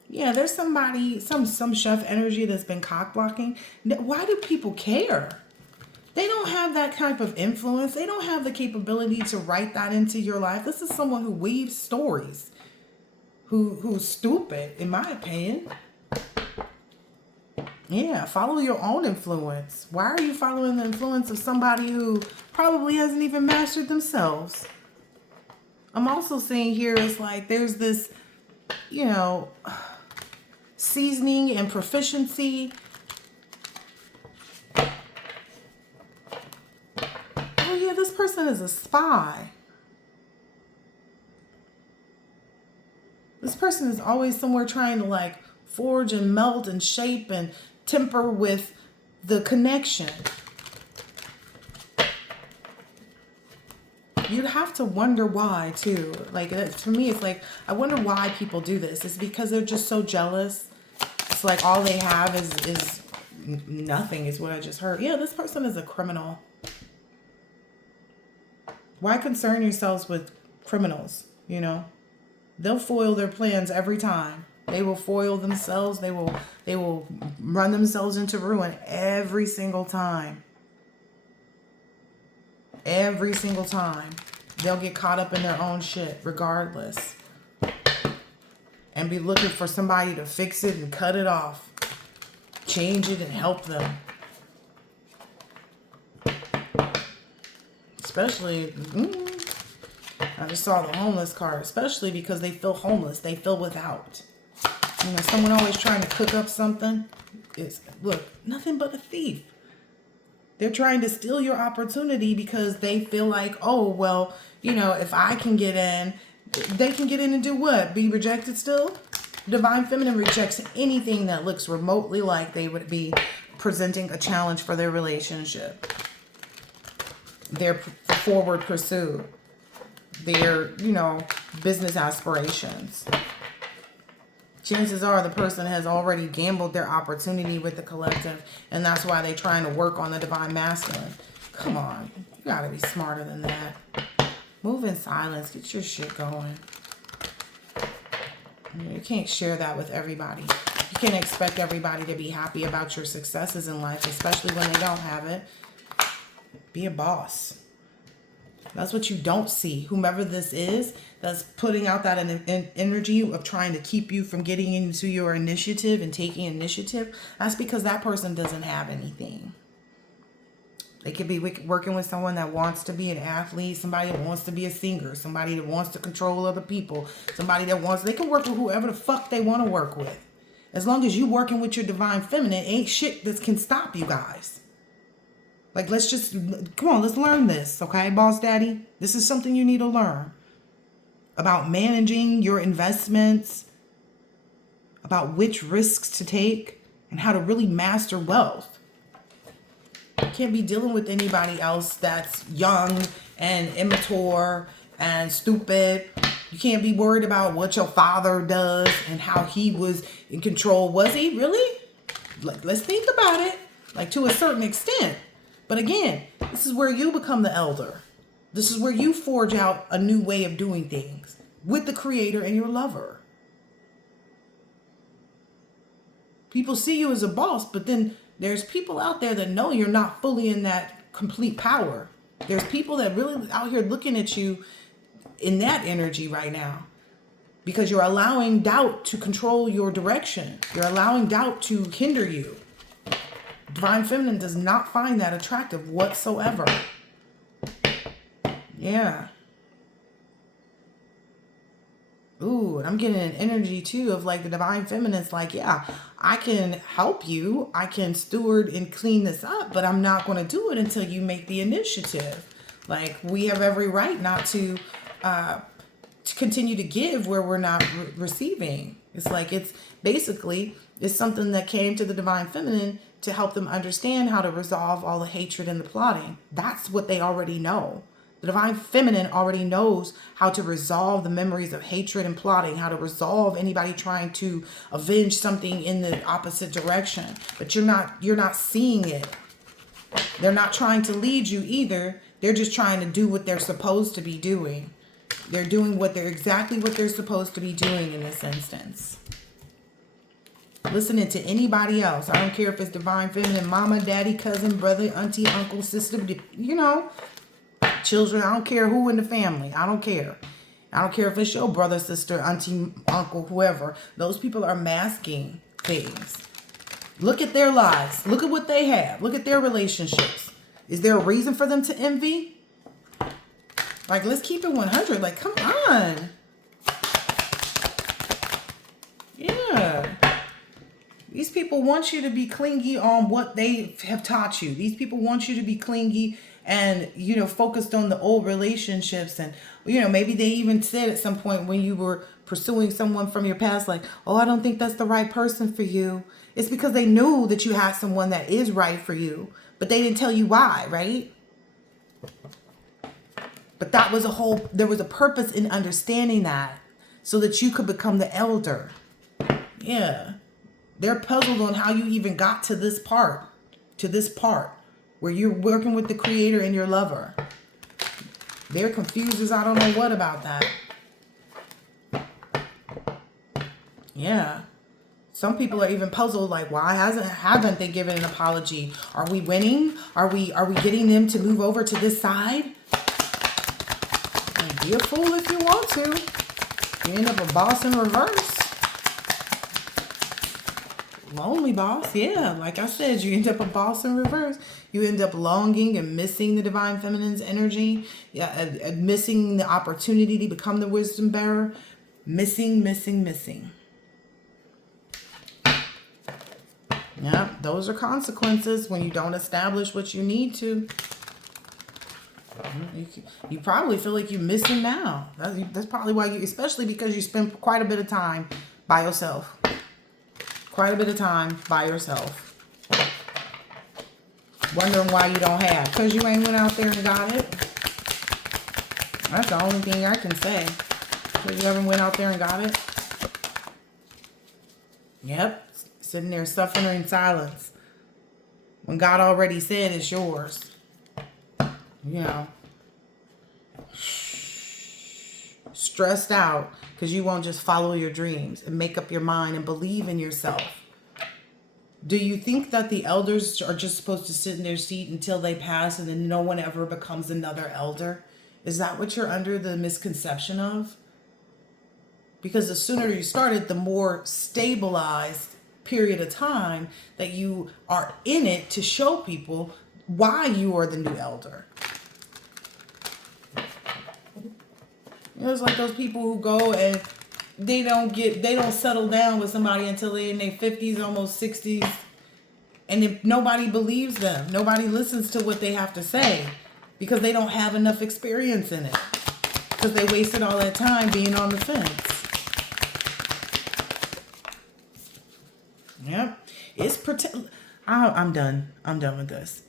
Yeah, there's somebody, some chef energy that's been cock blocking. Why do people care? They don't have that type of influence. They don't have the capability to write that into your life. This is someone who weaves stories, who's stupid, in my opinion. Yeah, follow your own influence. Why are you following the influence of somebody who probably hasn't even mastered themselves? I'm also seeing here is like there's this, you know, seasoning and proficiency. Oh yeah, this person is a spy. This person is always somewhere trying to like forge and melt and shape and temper with the connection. You'd have to wonder why too. Like for me, it's like I wonder why people do this. It's because they're just so jealous. It's like all they have is nothing. Is what I just heard. Yeah, this person is a criminal. Why concern yourselves with criminals? You know, they'll foil their plans every time. They will foil themselves. They will run themselves into ruin every single time. Every single time. They'll get caught up in their own shit regardless. And be looking for somebody to fix it and cut it off. Change it and help them. Especially, I just saw the homeless card. Especially because they feel homeless. They feel without. You know, someone always trying to cook up something. It's, look, nothing but a thief. They're trying to steal your opportunity because they feel like, oh, well, you know, if I can get in, they can get in and do what? Be rejected still? Divine Feminine rejects anything that looks remotely like they would be presenting a challenge for their relationship. Their forward pursuit. Their, you know, business aspirations. Chances are the person has already gambled their opportunity with the collective, and that's why they're trying to work on the Divine Masculine. Come on. You gotta be smarter than that. Move in silence. Get your shit going. You can't share that with everybody. You can't expect everybody to be happy about your successes in life, especially when they don't have it. Be a boss. That's what you don't see. Whomever this is that's putting out that energy of trying to keep you from getting into your initiative and taking initiative, that's because that person doesn't have anything. They could be working with someone that wants to be an athlete, somebody that wants to be a singer, somebody that wants to control other people, somebody that wants, they can work with whoever the fuck they want to work with. As long as you working with your Divine Feminine, ain't shit that can stop you guys. Like, let's just, come on, let's learn this, okay, Boss Daddy? This is something you need to learn. About managing your investments, about which risks to take, and how to really master wealth. You can't be dealing with anybody else that's young and immature and stupid. You can't be worried about what your father does and how he was in control. Was he really? Like, let's think about it, like to a certain extent. But again, this is where you become the elder. This is where you forge out a new way of doing things with the creator and your lover. People see you as a boss, but then there's people out there that know you're not fully in that complete power. There's people that really out here looking at you in that energy right now because you're allowing doubt to control your direction. You're allowing doubt to hinder you. Divine Feminine does not find that attractive whatsoever. Yeah. Ooh, and I'm getting an energy too of like the Divine Feminine's like, yeah, I can help you. I can steward and clean this up, but I'm not going to do it until you make the initiative. Like, we have every right not to continue to give where we're not receiving. It's like, it's basically, it's something that came to the Divine Feminine to help them understand how to resolve all the hatred and the plotting. That's what they already know. The Divine Feminine already knows how to resolve the memories of hatred and plotting, how to resolve anybody trying to avenge something in the opposite direction. But you're not seeing it. They're not trying to lead you either. They're just trying to do what they're supposed to be doing. They're doing exactly what they're supposed to be doing in this instance. Listening to anybody else. I don't care if it's Divine Feminine, mama, daddy, cousin, brother, auntie, uncle, sister, you know, children. I don't care who in the family. I don't care. I don't care if it's your brother, sister, auntie, uncle, whoever. Those people are masking things. Look at their lives. Look at what they have. Look at their relationships. Is there a reason for them to envy? Like, let's keep it 100. Like, come on. Yeah. These people want you to be clingy on what they have taught you. These people want you to be clingy and, focused on the old relationships. And, maybe they even said at some point when you were pursuing someone from your past, like, oh, I don't think that's the right person for you. It's because they knew that you had someone that is right for you, but they didn't tell you why, right? But there was a purpose in understanding that so that you could become the elder. Yeah. They're puzzled on how you even got to this part where you're working with the creator and your lover. They're confused as I don't know what about that. Yeah. Some people are even puzzled, like, why haven't they given an apology? Are we winning? Are we getting them to move over to this side? And be a fool if you want to. You end up a boss in reverse. Lonely boss, yeah. Like I said, you end up a boss in reverse. You end up longing and missing the divine feminine's energy. Yeah, and missing the opportunity to become the wisdom bearer. Missing. Yeah, those are consequences when you don't establish what you need to. You probably feel like you're missing now. That's probably why especially because you spend quite a bit of time by yourself. Quite a bit of time by yourself. Wondering why you don't have. Because you ain't went out there and got it. That's the only thing I can say. Because you haven't went out there and got it. Yep. Sitting there suffering in silence. When God already said it's yours. Stressed out because you won't just follow your dreams and make up your mind and believe in yourself. Do you think that the elders are just supposed to sit in their seat until they pass and then no one ever becomes another elder? Is that what you're under the misconception of? Because the sooner you started, the more stabilized period of time that you are in it to show people why you are the new elder. It's like those people who go and they don't settle down with somebody until they're in their 50s, almost 60s. And if nobody believes them, nobody listens to what they have to say because they don't have enough experience in it. Because they wasted all that time being on the fence. Yep. I'm done. I'm done with this.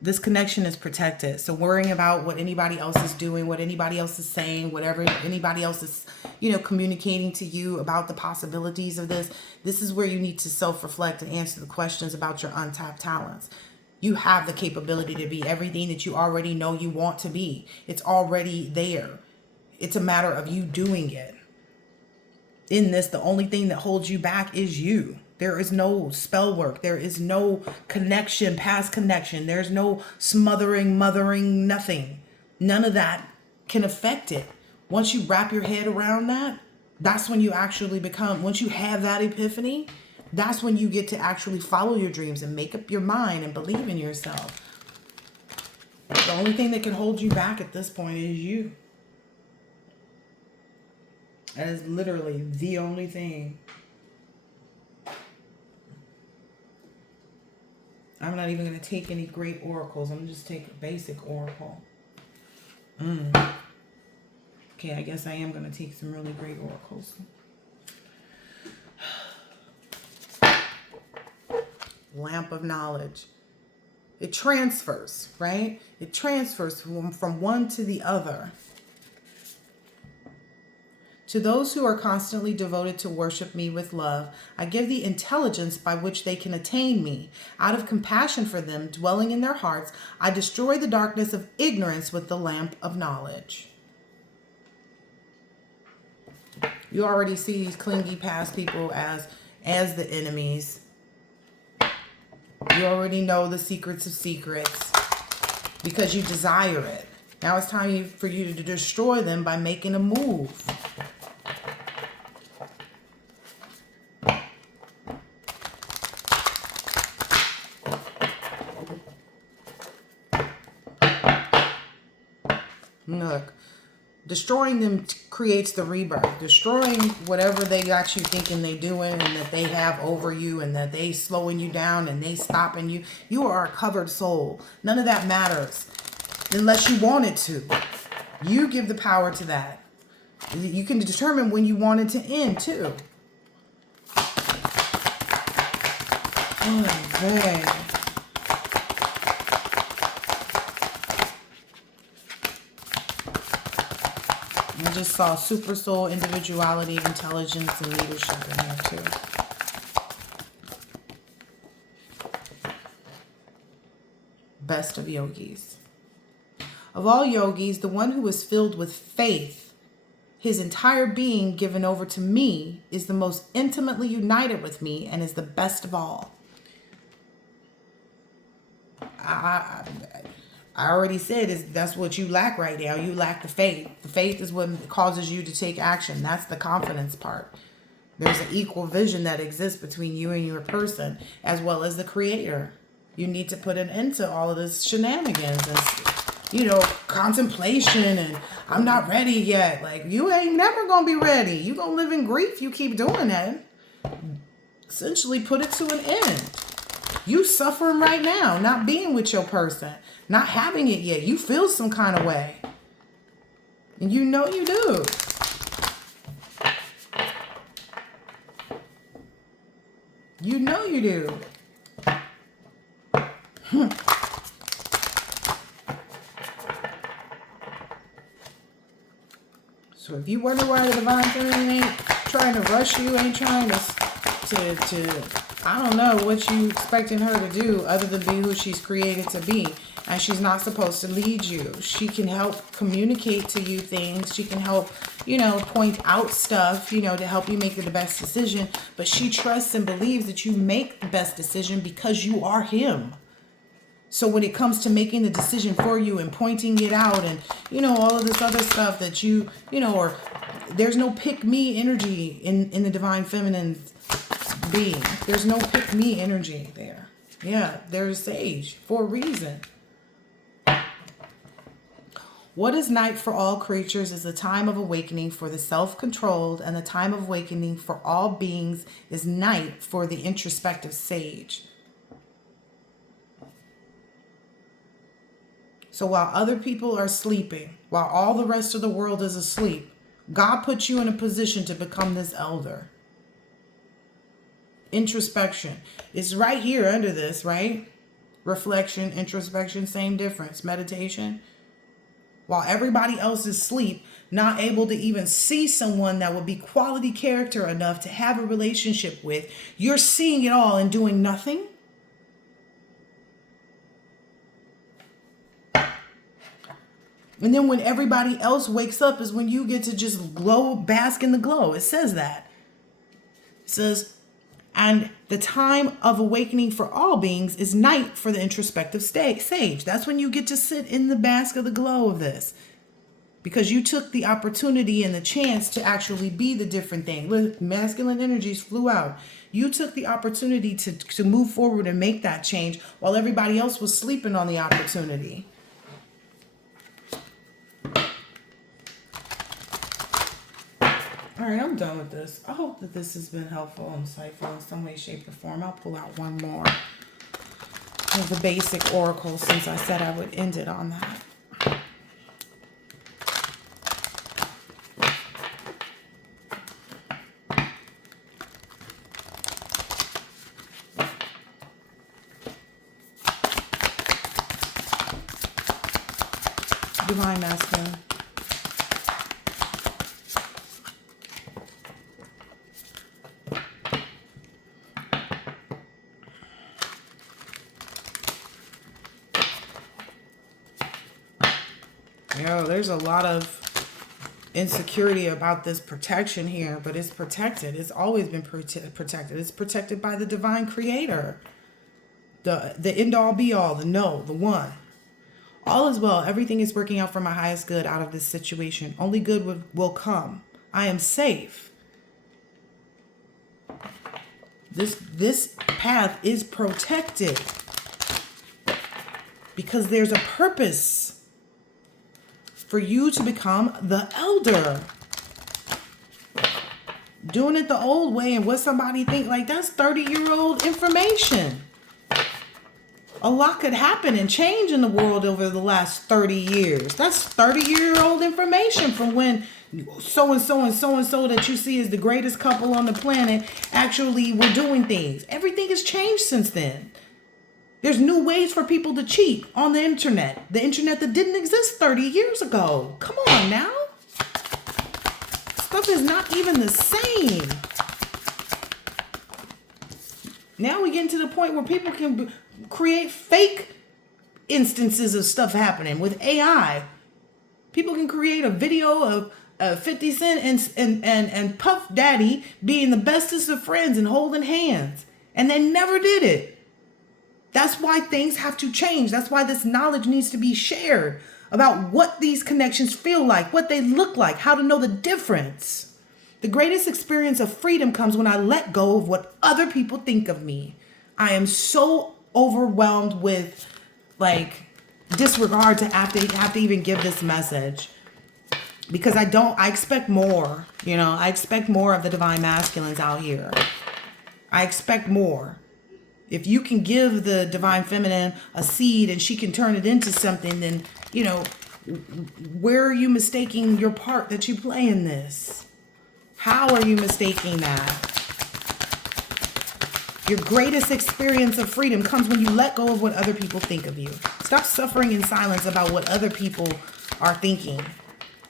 This connection is protected. So worrying about what anybody else is doing, what anybody else is saying, whatever anybody else is, communicating to you about the possibilities of this is where you need to self-reflect and answer the questions about your untapped talents. You have the capability to be everything that you already know you want to be. It's already there. It's a matter of you doing it. In this, the only thing that holds you back is you. There is no spell work. There is no connection, past connection. There's no smothering, mothering, nothing. None of that can affect it. Once you wrap your head around that, that's when you actually once you have that epiphany, that's when you get to actually follow your dreams and make up your mind and believe in yourself. The only thing that can hold you back at this point is you. That is literally the only thing. I'm not even going to take any great oracles. I'm going to just take a basic oracle. Okay, I guess I am going to take some really great oracles. Lamp of knowledge. It transfers, right? It transfers from one to the other. To those who are constantly devoted to worship me with love, I give the intelligence by which they can attain me. Out of compassion for them dwelling in their hearts, I destroy the darkness of ignorance with the lamp of knowledge. You already see these clingy past people as the enemies. You already know the secrets of secrets because you desire it. Now it's time for you to destroy them by making a move. Look, Destroying them creates the rebirth. Destroying whatever they got you thinking they doing and that they have over you and that they slowing you down and they stopping you. You are a covered soul. None of that matters unless you want it to. You give the power to that. You can determine when you want it to end too. Oh, man. I just saw super soul, individuality, intelligence, and leadership in here too. Best of yogis. Of all yogis, the one who is filled with faith, his entire being given over to me, is the most intimately united with me and is the best of all. I already said that's what you lack right now. You lack the faith. The faith is what causes you to take action. That's the confidence part. There's an equal vision that exists between you and your person, as well as the creator. You need to put an end to all of this shenanigans and, contemplation and I'm not ready yet. Like, you ain't never going to be ready. You going to live in grief. You keep doing that. Essentially put it to an end. You suffering right now, not being with your person, not having it yet. You feel some kind of way. And you know you do. You know you do. So if you wonder why the divine feminine ain't trying to rush you, ain't trying to I don't know what you expecting her to do other than be who she's created to be. And she's not supposed to lead you. She can help communicate to you things. She can help, point out stuff, to help you make the best decision. But she trusts and believes that you make the best decision because you are him. So when it comes to making the decision for you and pointing it out and, all of this other stuff that or there's no pick me energy in the divine feminine being. There's no pick me energy there. Yeah, there's sage for a reason. What is night for all creatures is the time of awakening for the self-controlled, and the time of awakening for all beings is night for the introspective sage. So while other people are sleeping, while all the rest of the world is asleep, God put you in a position to become this elder. Introspection. It's right here under this, right? Reflection, introspection, same difference. Meditation. While everybody else is asleep, not able to even see someone that would be quality character enough to have a relationship with, you're seeing it all and doing nothing. And then when everybody else wakes up is when you get to just glow, bask in the glow. It says that. It says, and the time of awakening for all beings is night for the introspective sage. That's when you get to sit in the bask of the glow of this. Because you took the opportunity and the chance to actually be the different thing. Look, masculine energies flew out. You took the opportunity to move forward and make that change while everybody else was sleeping on the opportunity. All right, I'm done with this. I hope that this has been helpful and insightful in some way, shape, or form. I'll pull out one more of the basic oracle since I said I would end it on that. Divine Masculine. There's a lot of insecurity about this protection here, but it's protected. It's always been protected. It's protected by the divine creator. The end all be all, the one. All is well. Everything is working out for my highest good out of this situation. Only good will come. I am safe. This path is protected because there's a purpose. for you to become the elder. Doing it the old way and what somebody think, like, that's 30-year-old information. A lot could happen and change in the world over the last 30 years. That's 30-year-old information from when so-and-so and so-and-so that you see as the greatest couple on the planet actually were doing things. Everything has changed since then. There's new ways for people to cheat on the internet. The internet that didn't exist 30 years ago. Come on now. Stuff is not even the same. Now we get to the point where people can create fake instances of stuff happening with AI. People can create a video of 50 Cent and Puff Daddy being the bestest of friends and holding hands. And they never did it. That's why things have to change. That's why this knowledge needs to be shared about what these connections feel like, what they look like, how to know the difference. The greatest experience of freedom comes when I let go of what other people think of me. I am so overwhelmed with like disregard to have to even give this message, because I expect more. I expect more of the divine masculines out here. I expect more. If you can give the divine feminine a seed and she can turn it into something, then, where are you mistaking your part that you play in this? How are you mistaking that? Your greatest experience of freedom comes when you let go of what other people think of you. Stop suffering in silence about what other people are thinking,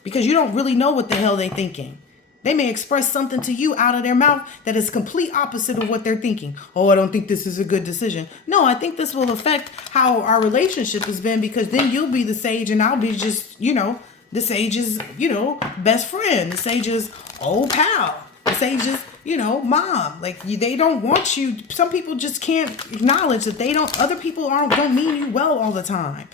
because you don't really know what the hell they're thinking. They may express something to you out of their mouth that is complete opposite of what they're thinking. Oh, I don't think this is a good decision. No, I think this will affect how our relationship has been, because then you'll be the sage and I'll be just, the sage's, best friend. The sage's old pal. The sage's, mom. Like, they don't want you. Some people just can't acknowledge that other people don't mean you well all the time.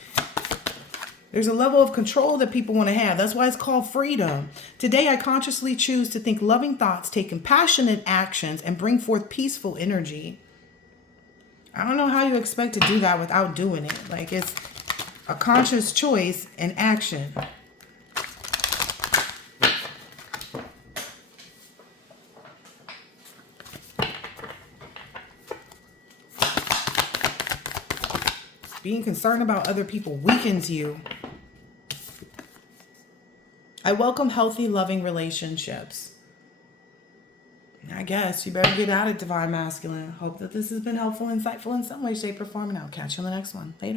There's a level of control that people want to have. That's why it's called freedom. Today, I consciously choose to think loving thoughts, take compassionate actions, and bring forth peaceful energy. I don't know how you expect to do that without doing it. Like, it's a conscious choice and action. Being concerned about other people weakens you. I welcome healthy, loving relationships. I guess you better get at it, divine masculine. Hope that this has been helpful, insightful in some way, shape, or form, and I'll catch you on the next one. Later.